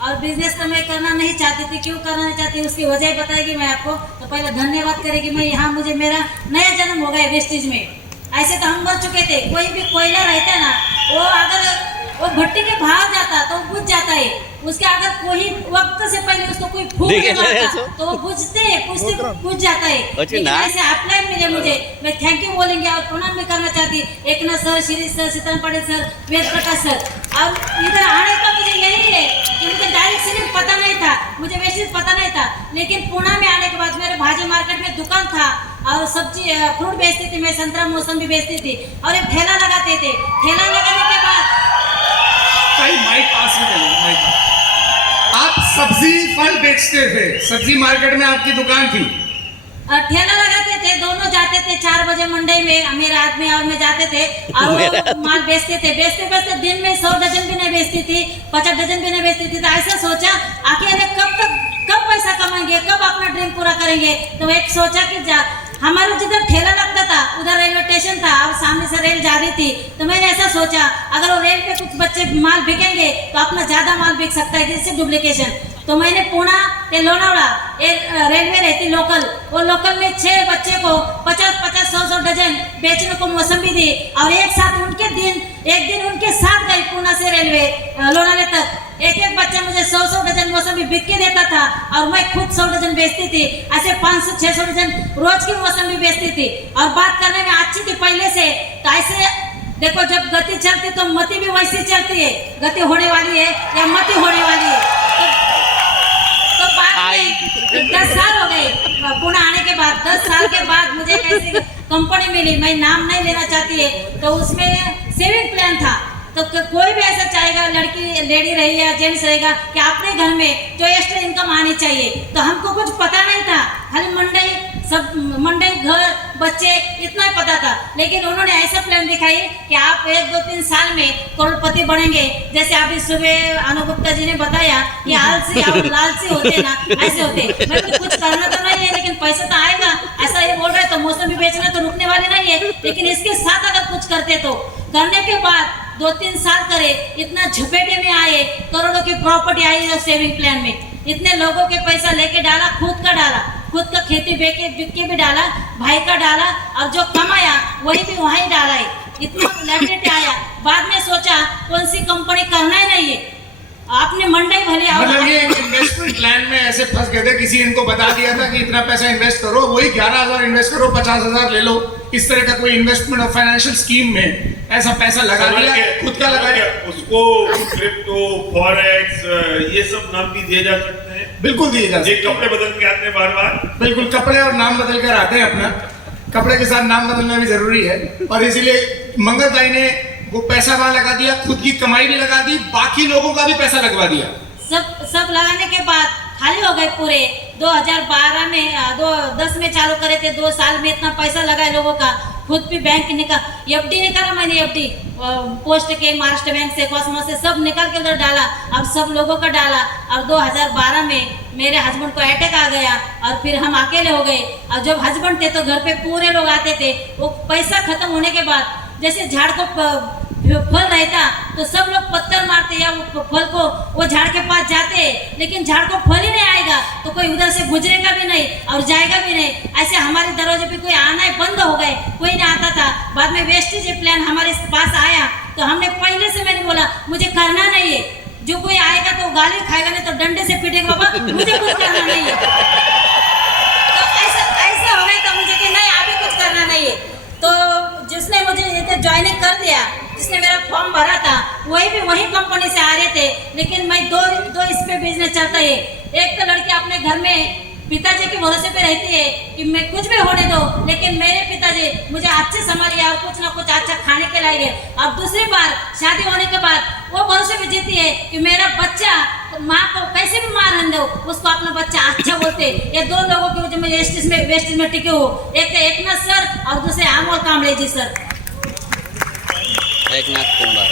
और बिजनेस तो मैं करना नहीं चाहती थी। क्यों करना नहीं चाहती उसकी वजह बताएगी मैं आपको। तो पहले धन्यवाद करेगी मैं, यहाँ मुझे मेरा नया जन्म हो गया वेस्टेज में। ऐसे तो हम मर चुके थे। कोई भी कोयला रहता है ना, वो अगर वो भट्टी के बाहर जाता तो बुझ जाता है। उसके अगर कोई वक्त से पहले उसको कोई फूक लगाता तो वो बुझ जाता है। लेकिन ऐसे अप्लाई मिले मुझे, मैं थैंक यू बोलेंगे और प्रणाम भी करना चाहती Eknath sir, Shirish sir, Sitaram Patel sir, Ved Prakash sir. और इधर आने का मुझे यही है कि मुझे डायरेक्ट सिर्फ पता नहीं था, मुझे वैसे पता नहीं था। लेकिन पुणे में आने के बाद मेरे भाजी मार्केट में दुकान था और सब्जी फ्रूट बेचती थी मैं, संतरा मौसमी बेचती थी और एक ठेला लगाते थे। ठेला लगाने के बाद माइक पास में करिए, माइक। आप सब्जी फल बेचते थे, सब्जी मार्केट में आपकी दुकान थी। ठेला लगाते थे, दोनों जाते थे 4 बजे मंडई में, मेरे आदमी और मैं जाते थे और वो माल बेचते थे। बेचते दिन में 100 डजन भी नहीं बेचती थी, 50 डजन भी नहीं बेचती थी। तो ऐसा सोचा अकेले कब पैसा कमाएंगे, कब अपना ड्रीम पूरा करेंगे। तो एक सोचा कि हमारा जिधर ठेला लगता था उधर रेलवे स्टेशन था और सामने से रेल जा रही थी। तो मैंने ऐसा सोचा अगर वो रेल पे कुछ बच्चे माल बिकेंगे तो अपना ज़्यादा माल बिक सकता है, जिससे डुप्लीकेशन। तो मैंने पुणे से लोनावड़ा एक रेलवे रहती लोकल, वो लोकल में 6 बच्चे को 50-50, 100-100 डजन बेचने को मौसमी दी और एक दिन उनके साथ गई पुणे से रेलवे लोनावड़ा तक। एक बच्चा मुझे 100-100 डजन मौसमी बिक के देता था और मैं खुद 100 डजन बेचती थी। ऐसे 500-600 डजन रोज की मौसमी बेचती थी और बात करने में अच्छी थी पहले से। तो ऐसे देखो जब गति चलती तो मति भी वैसी चलती है, गति होने वाली है या मति होने वाली है। तो बात में 10 साल हो गए पुणे आने के बाद। 10 साल के बाद मुझे कैसी कंपनी मिली, मैं नाम नहीं लेना चाहती है। तो उसमें सेविंग प्लान था। तो कोई भी ऐसा चाहेगा, लेडी रही या जेंट्स रहेगा कि अपने घर में जो एक्स्ट्रा इनकम आनी चाहिए। तो हमको कुछ पता नहीं था, खाली मंडई घर बच्चे इतना ही पता था। लेकिन उन्होंने ऐसा प्लान दिखाई कि आप 1-2-3 साल में करोड़पति बनेंगे। जैसे अभी सुबह अनु गुप्ता जी ने बताया कि आलसी और लालची होते ना, ऐसे होते। मैं कुछ करना तो नहीं है लेकिन पैसा तो आएगा, ऐसा ये बोल रहे। तो मौसमी बेचना तो रुकने वाले नहीं है, लेकिन इसके साथ अगर कुछ करते तो करने के बाद 2-3 साल करे, इतना झपेटे में आए, करोड़ों की प्रॉपर्टी आई है सेविंग प्लान में। इतने लोगों के पैसा लेके डाला, खुद का खेती बिक के भी डाला, भाई का डाला और जो कमाया वही भी वहीं डाला है। इतना लैबिलिटी आया। बाद में सोचा कौन सी कंपनी करना ही नहीं है, आपने मंडई भले मतलब ये इन्वेस्टमेंट प्लान में ऐसे फंस गए थे, किसी इनको बता दिया था कि इतना पैसा इन्वेस्ट करो, वही 11,000 इन्वेस्ट करो, 50,000 ले लो। इस तरह का कोई इन्वेस्टमेंट और फाइनेंशियल स्कीम में ऐसा पैसा लगा दिया, खुद का लगाया। उसको क्रिप्टो, फॉरेक्स ये सब नाम भी दिए जा सकते हैं। बिल्कुल दिए जा सकते हैं। कपड़े बदल के आते हैं बार-बार। बिल्कुल, कपड़े और नाम बदल कर आते हैं अपना। कपड़े के साथ नाम बदलना भी जरूरी है। और इसीलिए मंगलताई ने वो पैसा वहां लगा दिया, खुद की कमाई भी लगा दी, बाकी लोगों का भी पैसा लगवा दिया। सब लगाने के बाद खाली हो गए पूरे। 2012 में 2010 में चालू करे थे, 2 साल में इतना पैसा लगा लोगों का। खुद भी बैंक एफडी निकाला मैंने, एफडी पोस्ट के, महाराष्ट्र बैंक से, कॉस्मोस से सब निकाल के उधर डाला। अब सब लोगों का डाला। और 2012 में मेरे हस्बैंड को अटैक आ गया और फिर हम अकेले हो गए। और जब हस्बैंड थे तो घर पे पूरे लोग आते थे। वो पैसा खत्म होने के बाद जैसे झाड़ को फल रहता तो सब लोग पत्थर मारते या वो फल को वो झाड़ के पास जाते, लेकिन झाड़ को फल ही नहीं आएगा तो कोई उधर से गुजरेगा भी नहीं और जाएगा भी नहीं। ऐसे हमारे दरवाजे पे कोई आना है बंद हो गए, कोई नहीं आता था। बाद में वेस्टेज प्लान हमारे पास आया तो हमने पहले से मैंने बोला मुझे करना नहीं है, जो कोई आएगा तो गाली खाएगा नहीं तो डंडे से पीटेगा, बाबा मुझे कुछ करना नहीं है। तो ऐसा हो गया था मुझे कि नहीं अभी कुछ करना नहीं है। तो जिसने मुझे ज्वाइनिंग कर दिया, जिसने मेरा फॉर्म भरा था, वही कंपनी से आ रहे थे। लेकिन मैं दो इस पे बिजनेस चलता है। एक तो लड़की अपने घर में पिताजी के भरोसे पे रहती है कि मैं कुछ भी होने दो, लेकिन मेरे पिताजी मुझे अच्छे संभालिए और कुछ ना कुछ अच्छा खाने के लाएंगे। और दूसरी बार शादी होने के बाद वो भरोसे पे जीती है कि मेरा बच्चा माँ को कैसे भी मार दो, उसको अपना बच्चा अच्छा बोलते। ये 2 लोगों की वजह में वेस्टेज में टिके हो। एक तो एकनाथ सर और दूसरे अमोल कांबळे जी सर। एकनाथ कुंभार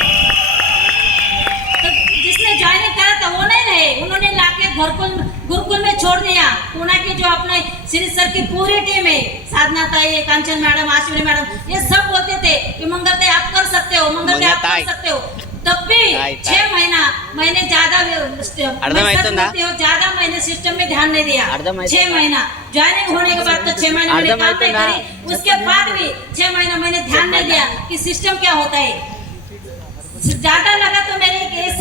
तो जिसने ज्वाइनिंग करा था वो नहीं रहे, उन्होंने लाके गुरुकुल में छोड़ दिया। पुणे की जो अपने श्री सर की पूरी टीम है, साधना ताई, कांचन मैडम, आश्विनी मैडम, ये सब बोलते थे कि मंगलताई आप कर सकते हो, मंगलताई आप कर सकते हो। तब भी ಆಯ್ತು. 6 महीना मैंने ज्यादा ಅರ್ಧವಾಯ್ತಂದ? ज्यादा मैंने सिस्टम में ध्यान नहीं दिया। ಅರ್ಧವಾಯ್ತು. 6 महीना ज्वाइनिंग होने के बाद तो 6 महीने मैंने काम नहीं ಅರ್ಧವಾಯ್ತಂದ? करी, उसके बाद भी 6 महीना मैंने ध्यान नहीं दिया कि सिस्टम क्या होता है। ज्यादा लगा तो मेरे एक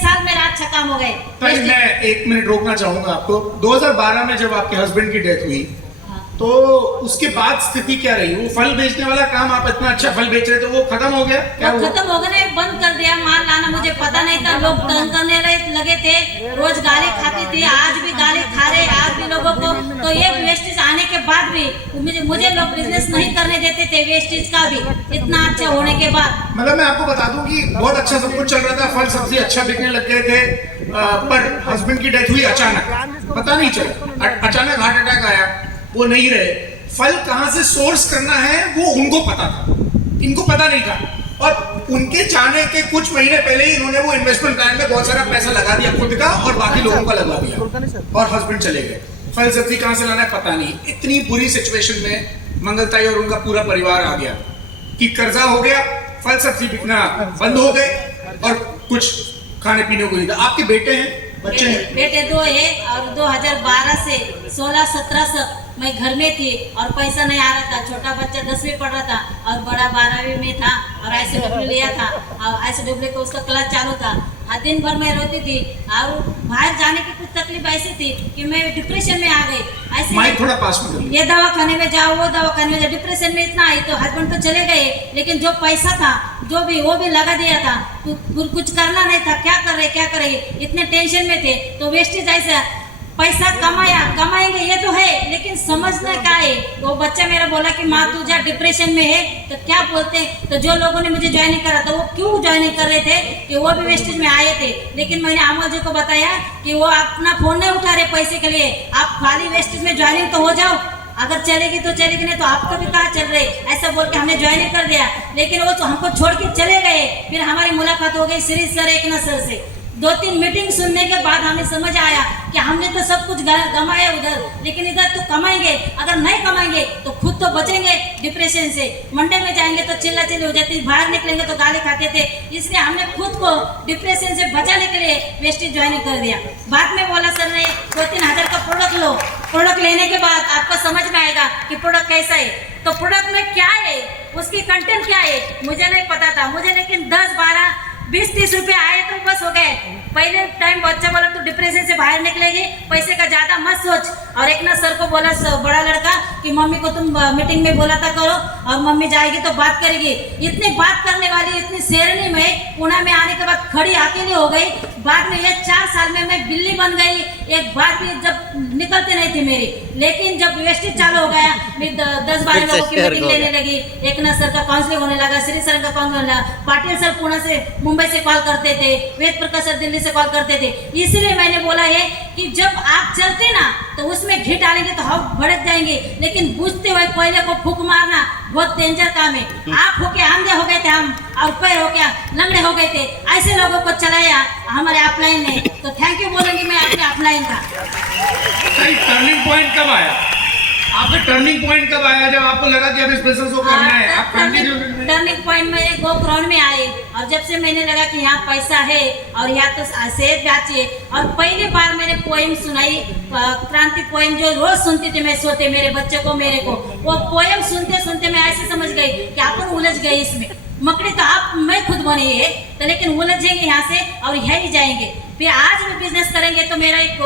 साल मेरा अच्छा काम हो गए। भाई मैं 1 मिनट रोकना चाहूंगा आपको। 2012 में जब आपके हस्बैंड की डेथ हुई तो उसके बाद स्थिति क्या रही? वो फल बेचने वाला काम, आप इतना अच्छा फल बेच रहे थे, वो खत्म हो गया क्या? वो हुआ? खत्म हो गया, बंद कर दिया। माल लाना मुझे पता नहीं था, लोग तंग करने लगे थे, रोज गाली खाती थी, आज भी गाली खा रहे आज भी लोगों को। तो ये वेस्टेज आने के बाद भी मुझे लोग बिजनेस नहीं करने देते थे, वेस्टेज का भी इतना अच्छा होने के बाद। मतलब मैं आपको बता दूं कि बहुत अच्छा सब कुछ चल रहा था, फल सब्जी अच्छा बिकने लग गए थे, पर हस्बैंड की डेथ हुई अचानक, पता नहीं चला, अचानक हार्ट अटैक आया, वो नहीं रहे। फल कहां से सोर्स करना है वो उनको पता था, इनको पता नहीं था। और उनके जाने के कुछ महीने पहले ही इन्होंने वो इन्वेस्टमेंट प्लान में बहुत सारा पैसा लगा दिया खुद का और बाकी लोगों का लगा दिया, और हस्बैंड चले गए। फल सब्जी कहां से लाना है पता नहीं। इतनी बुरी सिचुएशन में मंगलताई और उनका पूरा परिवार आ गया कि कर्जा हो गया, फल सब्जी बिकना बंद हो गए और कुछ खाने पीने को नहीं था। आपके बेटे हैं, बच्चे हैं? बेटे 2 है, और 2012 से 16-17 तक मैं घर में थी और पैसा नहीं आ रहा था। छोटा बच्चा 10वीं पढ़ रहा था और बड़ा 12वीं में था, और ICW लिया था, और ICW को उसका क्लास चालू था। दिन भर मैं रोती थी, और बाहर जाने की कुछ तकलीफ ऐसी थी कि मैं डिप्रेशन में आ गई। माइक थोड़ा पास में करिए। ये दवाखाने में जाओ, वो दवाखाने में जाओ, डिप्रेशन में इतना आई। तो हस्बैंड तो चले गए, लेकिन जो पैसा था जो भी वो भी लगा दिया था, तो कुछ करना नहीं था। क्या कर रहे इतने टेंशन में थे। तो वेस्टेज ऐसा पैसा कमाएंगे ये तो है, लेकिन समझना क्या है। वो बच्चा मेरा बोला कि माँ तू जा, डिप्रेशन में है। तो क्या बोलते, तो जो लोगों ने मुझे ज्वाइनिंग करा था वो क्यों ज्वाइनिंग कर रहे थे कि वो भी वेस्टेज में आए थे। लेकिन मैंने अमल जी को बताया कि वो अपना फोन नहीं उठा रहे पैसे के लिए, आप खाली वेस्टेज में ज्वाइनिंग तो हो जाओ, अगर चलेगी तो चलेगी, नहीं तो आपका भी कहाँ चल रहे, ऐसा बोल के हमने ज्वाइनिंग कर दिया। लेकिन वो तो हमको छोड़ के चले गए। फिर हमारी मुलाकात हो गई श्री सर एकनाथ सर से। 2-3 मीटिंग सुनने के बाद हमें समझ आया कि हमने तो सब कुछ गंवाया उधर, लेकिन इधर तो कमाएंगे, अगर नहीं कमाएंगे तो खुद तो बचेंगे डिप्रेशन से। मंडे में जाएंगे तो चिल्ला-चिल्ली हो जाती, बाहर निकलेंगे तो गाली खाते थे। इसलिए हमने खुद को डिप्रेशन से बचाने के लिए वेस्टेज ज्वाइनिंग कर दिया। बाद में बोला सर ने 2-3 हज़ार का प्रोडक्ट लो, प्रोडक्ट लेने के बाद आपको समझ में आएगा कि प्रोडक्ट कैसा है। तो प्रोडक्ट में क्या है, उसकी कंटेंट क्या है मुझे नहीं पता था। मुझे लेकिन 10, 12, 20, 30 रुपए आए तो बस हो गए। पहले टाइम बच्चा बोला तो डिप्रेशन से बाहर निकलेगी, पैसे का ज्यादा मत सोच। और एक ना सर को बोला बड़ा लड़का कि मम्मी को तुम मीटिंग में बोला था करो, और मम्मी जाएगी तो बात करेगी। इतनी बात करने वाली, इतनी शेरनी में पुणे में आने के बाद खड़ी अकेली हो गई। बाद में ये 4 साल में मैं बिल्ली बन गई, एक बात भी जब निकलती नहीं थी मेरी। लेकिन जब वेस्टेज चालू हो गया, मैं 10-12 लोगों की मीटिंग लेने लगी। एक ना सर का काउंसलिंग होने लगा, श्री सर का काउंसलिंग होने लगा, पाटिल सर पुणे से मुंबई से कॉल करते थे, वेद प्रकाश सर दिल्ली से कॉल करते थे। इसलिए मैंने बोला है कि जब आप चलते ना तो उसमें घी डालेंगे तो हम भड़क जाएंगे, लेकिन बुझते हुए कोयले को फूंक मारना बहुत डेंजर काम है। आँख होके आंधे हो गए थे हम, और पैर होके लंगड़े हो गए थे, ऐसे लोगों को चलाया हमारे अपलाइन ने। तो थैंक यू बोलूंगी मैं अपने अपलाइन का। टर्निंग पॉइंट कब आया? आपका टर्निंग पॉइंट कब आया जब आपको लगा कि अब इस बिजनेस को करना है? आप टर्निंग पॉइंट में गोकर्ण में आए, और जब से मैंने लगा कि यहाँ पैसा है और यहाँ तो सेहत भी अच्छी है। और पहली बार मैंने पोएम सुनाई, क्रांति पोएम जो रोज सुनती थी मैं सोते, मेरे बच्चे को मेरे को, वो पोएम सुनते सुनते मैं ऐसे समझ गई कि अपन उलझ गए इसमें। मकड़ी तो आप मैं खुद बनी है, तो लेकिन उलझेंगे यहाँ से और यही जाएंगे। फिर आज भी बिजनेस करेंगे तो मेरा एक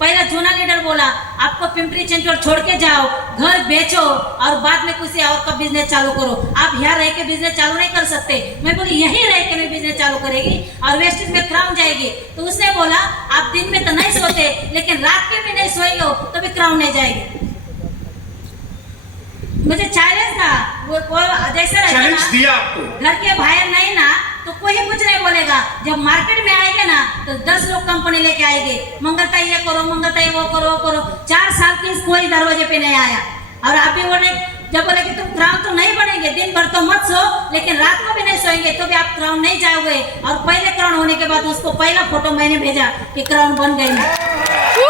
पहला जूना लीडर बोला आपको पिंपरी चिंचवड छोड़ के जाओ, घर बेचो और बाद में किसी और का बिजनेस चालू करो। आप यहाँ रह के बिजनेस चालू नहीं कर सकते। मैं बोली यही रह के मैं बिजनेस चालू करेगी और वेस्टेज में क्राउन जाएगी। तो उसने बोला आप दिन में तो नहीं सोते, लेकिन रात के भी नहीं सोएंगे तो भी क्राउन नहीं जाएगी। मुझे चैलेंज था, वो जैसा चैलेंज दिया आपको, घर के बाहर नहीं ना तो कोई कुछ नहीं बोलेगा। जब मार्केट में आएंगे ना तो 10 लोग कंपनी लेके आएंगे, मंगलता ये करो, मंगलता ये वो करो करो। 4 साल की कोई दरवाजे पे नहीं आया। और आप भी बोले, जब बोले कि तुम क्राउन तो नहीं बनेंगे, दिन भर तो मत सो, लेकिन रात को भी नहीं सोएंगे तो भी आप क्राउन नहीं जाओगे। और पहले क्राउन होने के बाद उसको पहला फोटो मैंने भेजा कि क्राउन बन गई।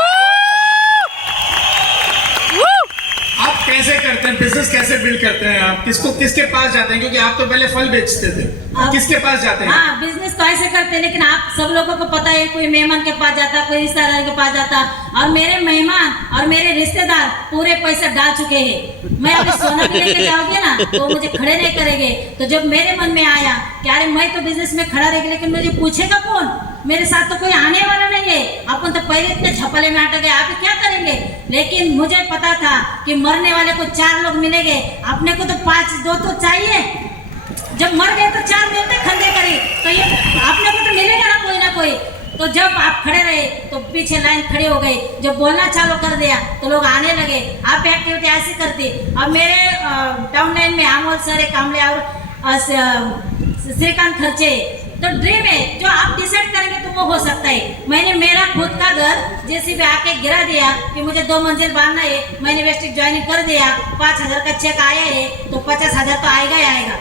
आप कैसे करते हैं बिजनेस, कैसे बिल्ड करते हैं आप? किसके पास जाते हैं? क्योंकि आप तो पहले फल बेचते थे, किसके पास जाते हैं? हाँ, बिजनेस तो ऐसे करते, लेकिन आप सब लोगों को पता है, कोई मेहमान के पास जाता, कोई रिश्तेदार के पास जाता, और मेरे मेहमान और मेरे रिश्तेदार पूरे पैसे डाल चुके हैं। मैं अभी सोना भी लेके जाऊंगी ना तो मुझे खड़े नहीं करेंगे। तो जब मेरे मन में आया कि अरे मैं तो बिजनेस में खड़ा रहेगी, लेकिन मुझे पूछेगा कौन, मेरे साथ तो कोई आने वाला नहीं है, अपन तो पहले इतने झपले में अटक गए, आप क्या करेंगे। लेकिन मुझे पता था कि मरने वाले को 4 लोग मिलेंगे, अपने को तो 2 तो चाहिए। जब मर गए तो 4 मिलते खंडे करी, तो ये अपने को तो मिलेगा ना कोई। तो जब आप खड़े रहे तो पीछे लाइन खड़ी हो गई, जब बोलना चालू कर दिया तो लोग आने लगे। आप एक्टिविटी ऐसी करती। अब मेरे टाउन लाइन में अमोल सर, कामले और श्रीकांत खर्चे, तो ड्रीम है जो आप डिसाइड करेंगे तो वो हो सकता है। मैंने मेरा खुद का घर जैसे भी आके गिरा दिया कि मुझे 2 मंजिल बांधना है, मैंने वेस्टिक ज्वाइनिंग कर दिया, 5,000 का चेक आया है तो 50,000 तो आएगा ही आएगा।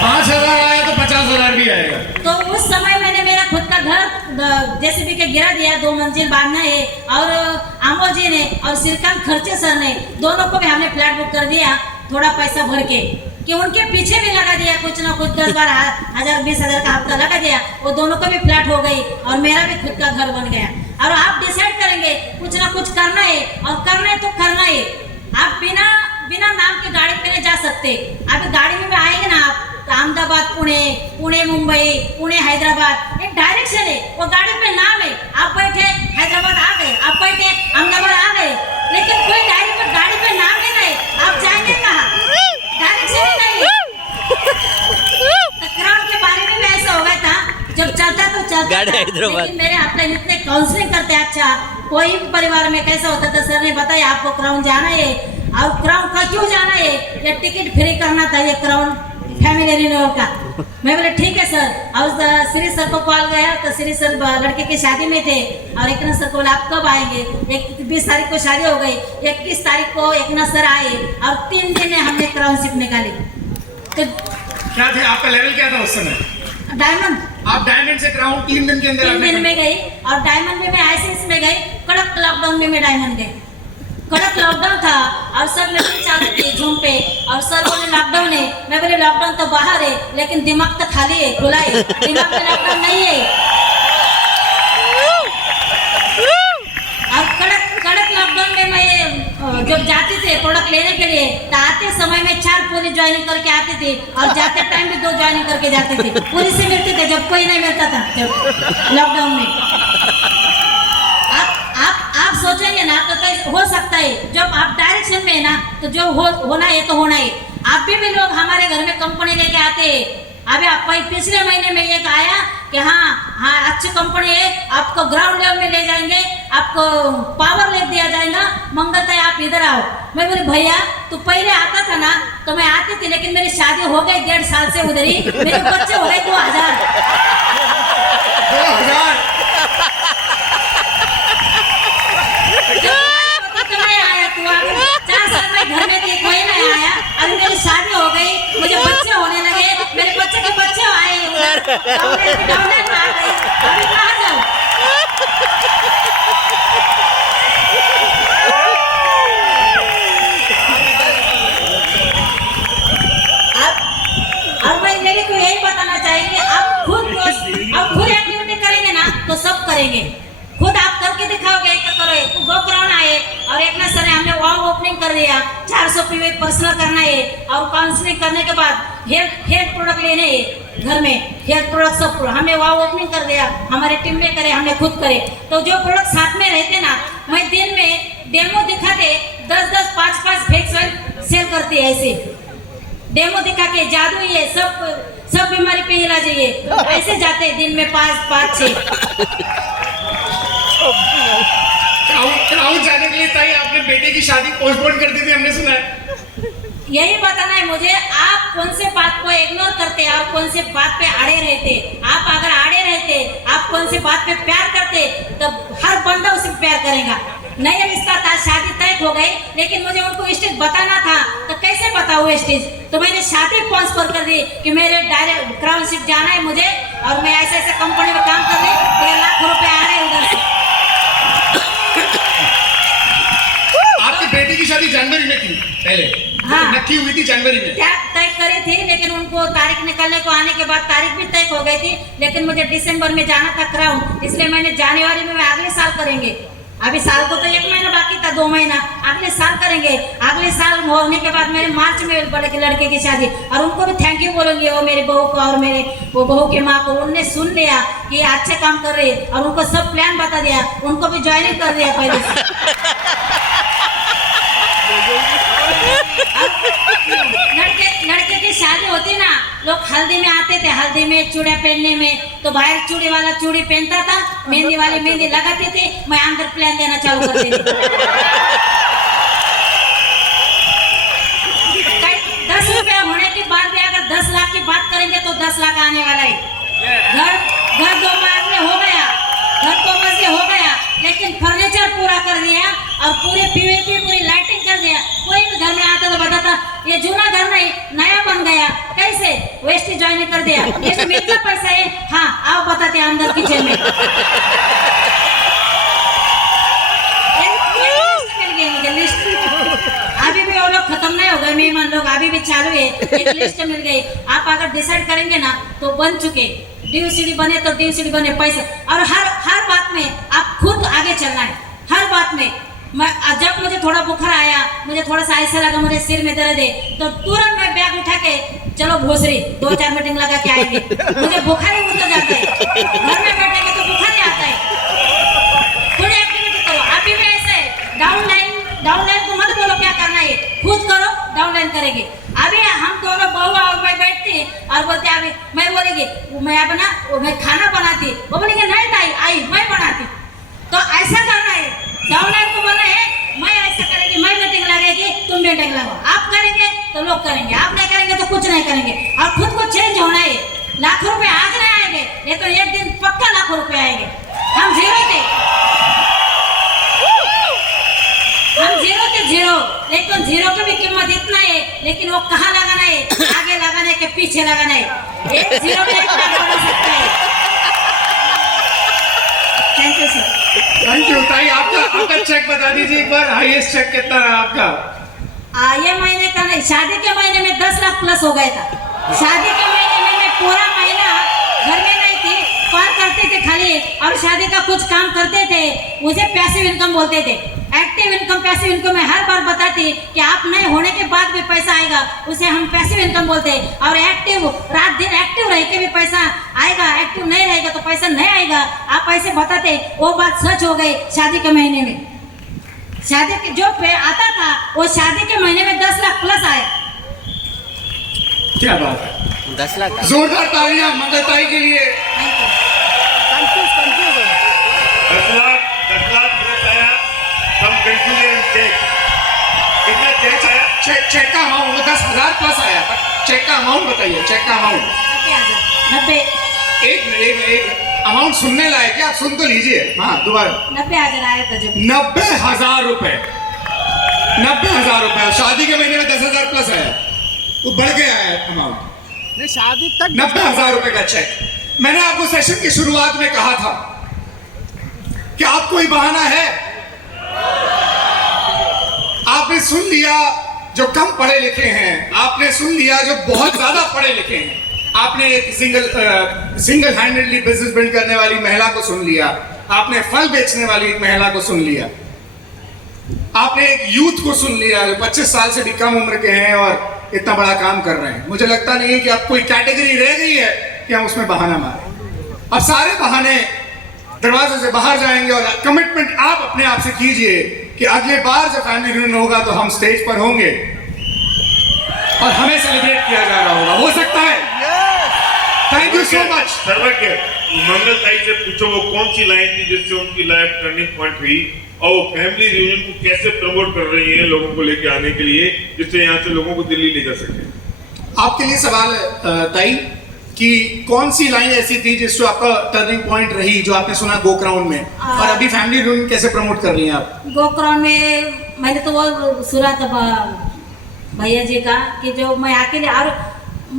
5,000 आया तो 50,000 भी आएगा। तो उस समय मैंने मेरा खुद का घर जेसीबी के गिरा दिया, 2 मंजिल बांधना है। और अमोल जी ने और श्रीकांत खर्चे सर ने दोनों को भी हमने फ्लैट बुक कर दिया, थोड़ा पैसा भर के, कि उनके पीछे भी लगा दिया कुछ ना कुछ, 10-12,000 20,000 का हफ्ता लगा दिया। वो दोनों को भी फ्लैट हो गई और मेरा भी खुद का घर बन गया। और आप डिसाइड करेंगे कुछ ना कुछ करना है, और करना है तो करना है। आप बिना नाम की गाड़ी पे नहीं जा सकते। आप गाड़ी में आएंगे ना, आप अहमदाबाद पुणे मुंबई, पुणे हैदराबाद, एक डायरेक्शन है, वो गाड़ी पे नाम है। आप बैठे हैदराबाद आ गए, आप बैठे अहमदाबाद आ गए, लेकिन कोई गाड़ी पे नाम ही नहीं, आप जाएंगे कहाँ, डायरेक्शन ही नहीं है। तो क्राउड के बारे में भी ऐसा हो गया था, जब चलता तो चलता था, लेकिन मेरे अपने इतने काउंसलिंग करते। अच्छा, कोई भी परिवार में कैसा होता था, सर ने बताया आपको क्राउन जाना है, और क्राउन का क्यों जाना है, ये टिकट फ्री करना था, ये क्राउन फैमिली रिन्यूअल का। मैं बोले ठीक है सर। और श्री सर को कॉल गया तो श्री सर लड़के की शादी में थे, और एक सर को बोला आप कब आएंगे। 20 तारीख को शादी हो गई, 21 तारीख को एक सर आए, और 3 दिन में हमने क्राउनशिप निकाली। तो क्या थे आपका लेवल, क्या था उस समय? डायमंड। आप डायमंड से क्राउन 3 दिन के अंदर 3 दिन में गई, और डायमंड में मैं ICS में गई। कड़क लॉकडाउन में मैं डायमंड गई, कड़क लॉकडाउन था, और सब लड़के चालू थे झूम पे, और सर बोले लॉकडाउन है। मैं बोले लॉकडाउन तो बाहर है, लेकिन दिमाग तो खाली है, खुला है, दिमाग में लॉकडाउन नहीं है। और कड़क लॉकडाउन में मैं जब जाती थी प्रोडक्ट लेने के लिए, तो आते समय में 4 पुलिस ज्वाइनिंग करके आती थी, और जाते टाइम भी 2 ज्वाइनिंग करके जाती थी। पुलिस से मिलते थे जब कोई नहीं मिलता था, जब लॉकडाउन में। आप सोचेंगे ना तो कैसे हो सकता है, जब आप डायरेक्शन में है ना, तो जो होना है तो होना है। आप भी लोग हमारे घर में कंपनी लेके आते हैं। अभी आप पिछले महीने में एक आया कि हाँ अच्छी कंपनी है, आपको ग्राउंड लेवल में ले जाएंगे, आपको पावर ले दिया जाएगा, मंगलता है आप इधर आओ। मैं बोली भैया तू पहले आता था ना, तो मैं आती थी, लेकिन मेरी शादी हो गई 1.5 साल से उधर ही, मेरे बच्चे हो गए 2,000। घर में कोई नहीं आया, अभी मेरी शादी हो गई, मुझे बच्चे होने लगे, मेरे बच्चे के बच्चे आए, डाउनलाइन में आ गए, अभी कहाँ जाऊँ। अब मैं मेरे को यही बताना चाहिए, आप खुद एक्टिविटी करेंगे ना तो सब करेंगे। खुद आप करके दिखाओगे तो करो। गो क्राउन आए, और एक ना सर हमने वाव ओपनिंग कर दिया, 400 पीवे पर्सनल करना है, और काउंसलिंग करने के बाद हेल्थ प्रोडक्ट लेने हैं घर में, हेल्थ प्रोडक्ट सब हमने वाव ओपनिंग कर दिया, हमारे टीम में करे, हमने खुद करे। तो जो प्रोडक्ट साथ में रहते ना, मैं दिन में डेमो दिखाते 10-10 5-5 फेक सेल करती है, ऐसे डेमो दिखा के जादू ही है, सब बीमारी पे इलाज है, ऐसे जाते दिन में 5-6। क्राउन जाने के लिए ताई आपने बेटे की शादी पोस्टपोन कर दी थी, हमने सुना है। यही बताना है मुझे, आप कौन से बात को इग्नोर करते, आप कौन से बात पे अड़े रहते। आप अगर अड़े रहते, आप कौन से बात पे प्यार करते, तब हर बंदा उसे प्यार करेगा। नया रिश्ता था, शादी तय हो गई, लेकिन मुझे उनको स्टेज बताना था, तो कैसे बताऊँ स्टेज। तो मैंने शादी ट्रांसफर कर दी कि मेरे डायरेक्ट क्राउनशिप जाना है मुझे, और मैं ऐसे कंपनी में काम कर रही, मेरे लाखों रुपए आ रहे उधर से। आपकी बेटी की शादी जनवरी में थी पहले, हाँ। नक्की हुई थी जनवरी में, तय डिसाइड करी थी, लेकिन उनको तारीख निकलने को आने के बाद तारीख भी तय हो गई थी, लेकिन मुझे दिसंबर में जाना था क्राउन, इसलिए मैंने जनवरी में अगले साल करेंगे। अभी साल को तो 1 महीना बाकी था, 2 महीना, अगले साल करेंगे। अगले साल होने के बाद मेरे मार्च में बोले कि लड़के की शादी, और उनको भी थैंक यू बोलूंगी, वो मेरी बहू को और मेरे वो बहू की माँ को, उनने सुन लिया कि ये अच्छे काम कर रहे हैं, और उनको सब प्लान बता दिया, उनको भी ज्वाइनिंग कर दिया पहले से। लड़के की शादी होती ना, लोग हल्दी में आते थे, हल्दी में चूड़ा पहनने में, तो बाहर चूड़ी वाला चूड़ी पहनता था, मेहंदी वाली मेहंदी लगाती थी, मैं अंदर प्लान देना चालू करती थी। 10 रुपया होने के बाद भी अगर 10 लाख की बात करेंगे तो 10 लाख आने वाला है। घर 2 मंजिले हो गया, घर 2 मंजिले हो गया, लेकिन फर्नीचर पूरा कर दिया और पूरे पीवीपी पूरी लाइटिंग कर दिया। कोई भी घर में आता तो बताता ये जूना घर नहीं नया बन गया, कैसे? वेस्ट ज्वाइनिंग कर दिया, ये तो मेरा पैसा है। हाँ आओ बताते हैं अंदर किचन में। मिल गई मुझे लिस्ट, अभी भी वो लोग खत्म नहीं हो गए, मेहमान लोग अभी भी चालू है, एक लिस्ट मिल गई। आप अगर डिसाइड करेंगे ना तो बन चुके, DUCD बने तो DUCD बने पैसा, और हर बात में आप खुद आगे चलना है, हर बात में। जब मुझे थोड़ा बुखार आया, मुझे थोड़ा सा ऐसा लगा मुझे सिर में दर्द है, तो तुरंत मैं बैग उठा के चलो भोसरी 2-4 मीटिंग लगा के आएंगे, मुझे बुखार ही उतर जाता है। घर में बैठेंगे तो बुखार ही आता है। थोड़ी एक्टिविटी करो, अभी भी ऐसे है, डाउनलाइन को मत बोलो क्या करना है, खुद करो, डाउनलाइन करेंगे। अभी हम दोनों बहू और मैं बैठती और बोलते अभी मैं बोलेगी मैं अपना मैं खाना बनाती, वो बोलेगी नहीं ताई आई मैं बनाती, तो ऐसा करना है। डाउनलाइन को बोला है मैं ऐसा करेंगे, मैं मीटिंग लगेगी, तुम मीटिंग लगाओ, आप करेंगे तो लोग करेंगे, आप नहीं करेंगे तो कुछ नहीं करेंगे। और खुद को चेंज होना है। लाखों रुपए आज नहीं आएंगे, लेकिन एक दिन पक्का लाखों रुपए आएंगे। हम जीरो थे, लेकिन जीरो की भी कीमत इतना है, लेकिन वो कहाँ लगाना है, आगे लगाना है कि पीछे लगाना है, एक जीरो में एक लाख बना सकता है। Thank you sir. Thank you ताई। आपका चेक बता दीजिए एक बार, हाईएस्ट चेक कितना रहा आपका? ये महीने का नहीं, शादी के महीने में 10 लाख प्लस हो गया था। शादी के महीने में मैं पूरा महीना घर में नहीं थी, कॉल करते थे खाली, और शादी का कुछ काम करते थे, मुझे पैसिव इनकम बोलते थे। एक्टिव इनकम पैसिव इनकम मैं हर बार बताती कि आप नहीं होने के बाद भी पैसा आएगा, उसे हम पैसिव इनकम बोलते हैं। और एक्टिव, रात दिन एक्टिव रह के भी पैसा आएगा, एक्टिव नहीं रहेगा तो पैसा नहीं आएगा, आप ऐसे बताते। वो बात सच हो गई शादी के महीने में। शादी के जो पे आता था वो शादी के महीने में 10 लाख प्लस आए। क्या बात है, 10 लाख। जोरदार तालियां मंगल ताई के लिए। 10 लाख प्लस आया। हम कंफ्यूजन चेक कितना चेक आया? चेक का अमाउंट 10,000 प्लस आया। चेक का अमाउंट बताइए, चेक का अमाउंट 90। एक अमाउंट सुनने लायक है, आप सुन तो लीजिए। हाँ दोबारा 90,000 आया था जब। 90,000 रुपए, 90,000 रुपए। शादी के महीने में 10,000 प्लस आया, वो बढ़ गया है अमाउंट। नहीं शादी तक 90,000 रुपए का चेक। मैंने आपको सेशन की शुरुआत में कहा था कि आप कोई बहाना है। आपने सुन लिया जो कम पढ़े लिखे हैं, आपने सुन लिया जो बहुत ज्यादा पढ़े लिखे हैं, आपने एक सिंगल हैंडेडली बिजनेस बिल्ड करने वाली महिला को सुन लिया, आपने फल बेचने वाली एक महिला को सुन लिया, आपने एक यूथ को सुन लिया जो 25 साल से भी कम उम्र के हैं और इतना बड़ा काम कर रहे हैं। मुझे लगता नहीं है कि अब कोई कैटेगरी रह गई है कि हम उसमें बहाना मारें। अब सारे बहाने दरवाजे से बाहर जाएंगे और कमिटमेंट आप अपने आप से कीजिए कि अगले बार जब फैमिली रियूनियन होगा तो हम स्टेज पर होंगे और हमें सेलिब्रेट किया जा रहा होगा। हो सकता है। Thank you so much. सर्वज्ञ, मंगल ताई से पूछो वो कौन सी लाइन थी जिससे उनकी लाइफ टर्निंग पॉइंट हुई, और वो फैमिली रियूनियन को कैसे प्रमोट कर रही है लोगों को लेके आने के लिए, जिससे यहाँ से लोगों को दिल्ली ले जा सके। आपके लिए सवाल है ताई कि कौन सी लाइन ऐसी थी जिससे आपका टर्निंग पॉइंट रही, जो आपने सुना गोक्राउंड में, और अभी फैमिली रियूनियन कैसे प्रमोट कर रही हैं आप? गोक्राउंड में मैंने तो वो सुना था भैया जी का कि जो मैं अकेले, और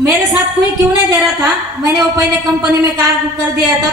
मेरे साथ कोई क्यों नहीं दे रहा था, मैंने वो पहले कंपनी में काम कर दिया था।